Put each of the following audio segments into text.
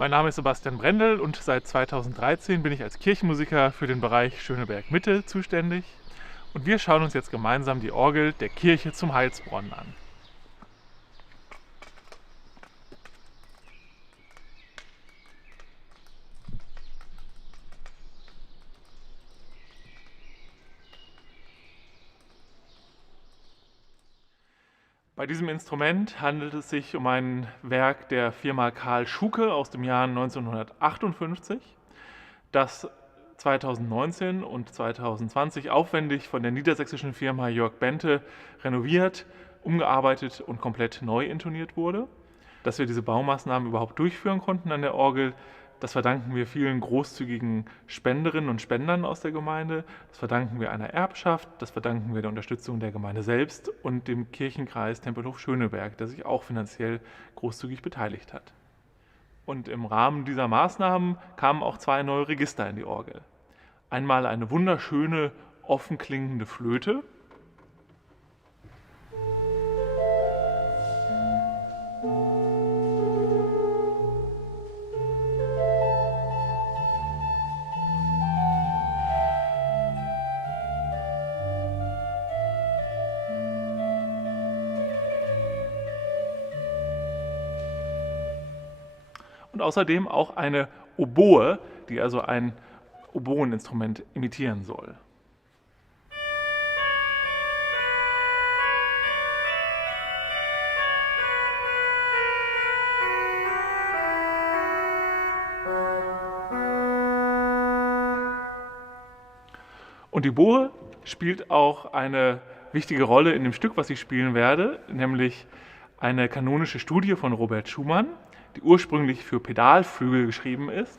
Mein Name ist Sebastian Brendel und seit 2013 bin ich als Kirchenmusiker für den Bereich Schöneberg-Mitte zuständig. Und wir schauen uns jetzt gemeinsam die Orgel der Kirche zum Heilsbronn an. Bei diesem Instrument handelt es sich um ein Werk der Firma Karl Schuke aus dem Jahr 1958, das 2019 und 2020 aufwendig von der niedersächsischen Firma Jörg Bente renoviert, umgearbeitet und komplett neu intoniert wurde. Dass wir diese Baumaßnahmen überhaupt durchführen konnten an der Orgel, das verdanken wir vielen großzügigen Spenderinnen und Spendern aus der Gemeinde, das verdanken wir einer Erbschaft, das verdanken wir der Unterstützung der Gemeinde selbst und dem Kirchenkreis Tempelhof-Schöneberg, der sich auch finanziell großzügig beteiligt hat. Und im Rahmen dieser Maßnahmen kamen auch zwei neue Register in die Orgel. Einmal eine wunderschöne, offen klingende Flöte. Und außerdem auch eine Oboe, die also ein Oboeninstrument imitieren soll. Und die Oboe spielt auch eine wichtige Rolle in dem Stück, was ich spielen werde, nämlich eine kanonische Studie von Robert Schumann, die ursprünglich für Pedalflügel geschrieben ist.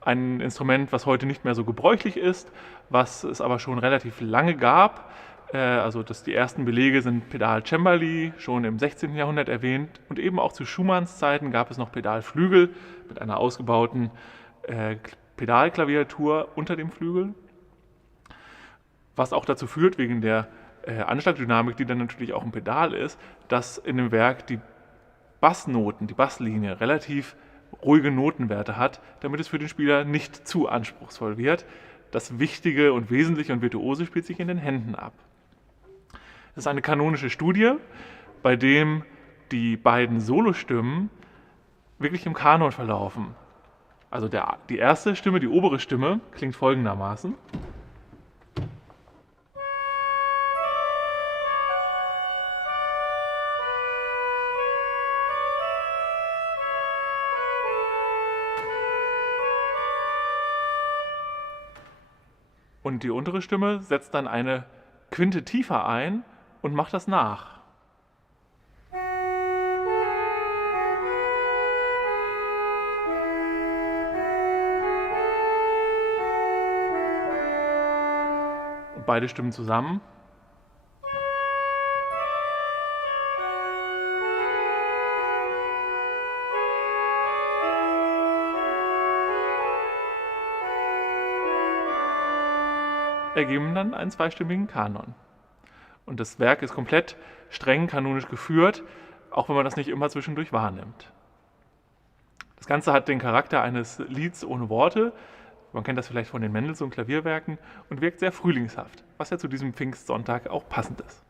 Ein Instrument, was heute nicht mehr so gebräuchlich ist, was es aber schon relativ lange gab. Also die ersten Belege sind Pedal-Cembali, schon im 16. Jahrhundert erwähnt. Und eben auch zu Schumanns Zeiten gab es noch Pedalflügel mit einer ausgebauten Pedalklaviatur unter dem Flügel. Was auch dazu führt, wegen der Anschlagdynamik, die dann natürlich auch ein Pedal ist, dass in dem Werk die Bassnoten, die Basslinie relativ ruhige Notenwerte hat, damit es für den Spieler nicht zu anspruchsvoll wird. Das Wichtige und Wesentliche und Virtuose spielt sich in den Händen ab. Das ist eine kanonische Studie, bei dem die beiden Solostimmen wirklich im Kanon verlaufen. Also die erste Stimme, die obere Stimme, klingt folgendermaßen. Und die untere Stimme setzt dann eine Quinte tiefer ein und macht das nach. Und beide Stimmen zusammen. Ergeben dann einen zweistimmigen Kanon. Und das Werk ist komplett streng kanonisch geführt, auch wenn man das nicht immer zwischendurch wahrnimmt. Das Ganze hat den Charakter eines Lieds ohne Worte, man kennt das vielleicht von den Mendelssohn-Klavierwerken, und wirkt sehr frühlingshaft, was ja zu diesem Pfingstsonntag auch passend ist.